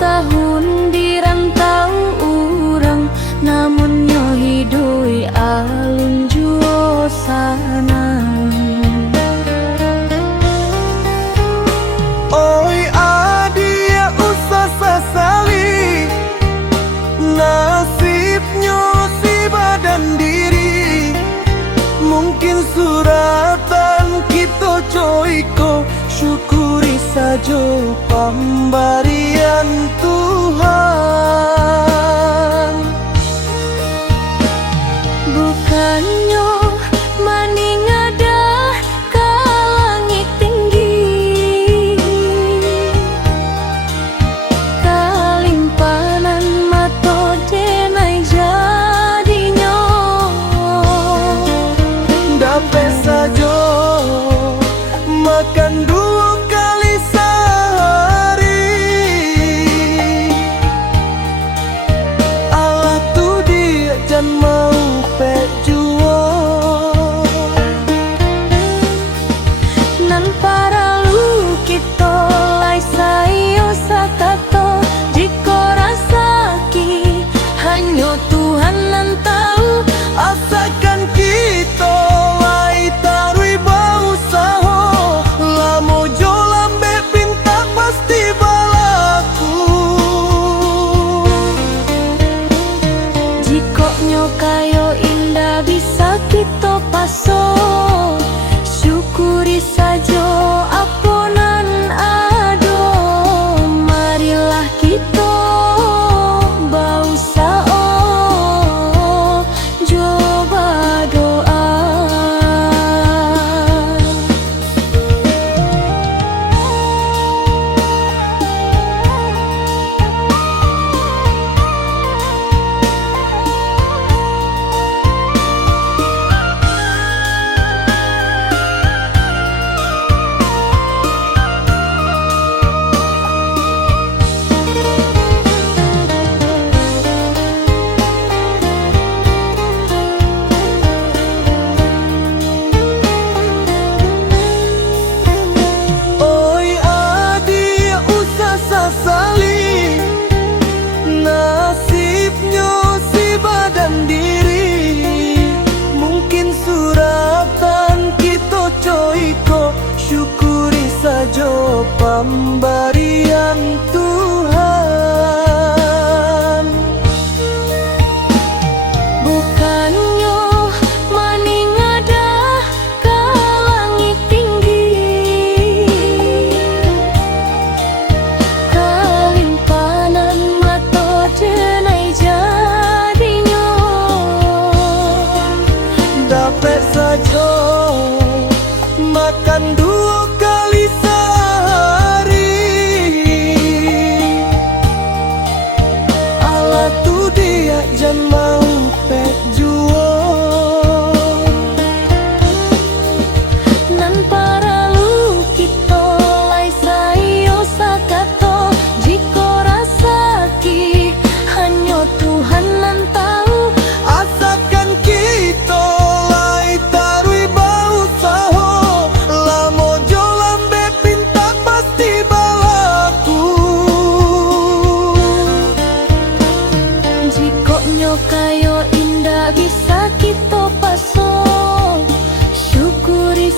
tahun di rantau urang, namun nyo hidui alun juo sanang. Oi adia usah sesali, nasibnya si badan diri. Mungkin suratan kita coiko, syukuri saja pemberian Tuhan. Bukannya maning ada ke langit tinggi, kalimpanan mato denai jadinya. Dapat saja makan dua kali sehari. Allah tu dia jangan mau pejuo. Nan para lu kita lai sayo sakato, jika rasaki hanya Tuhan nan tahu. Asalkan kita lai tarui bau saho, lamo jolambe pinta pasti balaku. Jika nyo kayo indah bisa kita paso, syukuri saja aponan ado. Marilah kita bausa coba doa. Oi adik usah sesali, nasibnya si badan diri. Mungkin suratan kita coiko, syukuri saja pemberian Tuhan. Bukannya maning ada ke langit tinggi, kalimpanan mato denai jadinya. Dapat saja makan dua kali sehari. Allah tu dia jangan mau pejuo. Nan para lu kita lai sayo sakato, jika rasaki hanya Tuhan nan tahu. Asalkan kita lai tarui bau saho, lamo jolambe pinta pasti balaku. Jika nyo kayo indah bisa kita paso, syukuri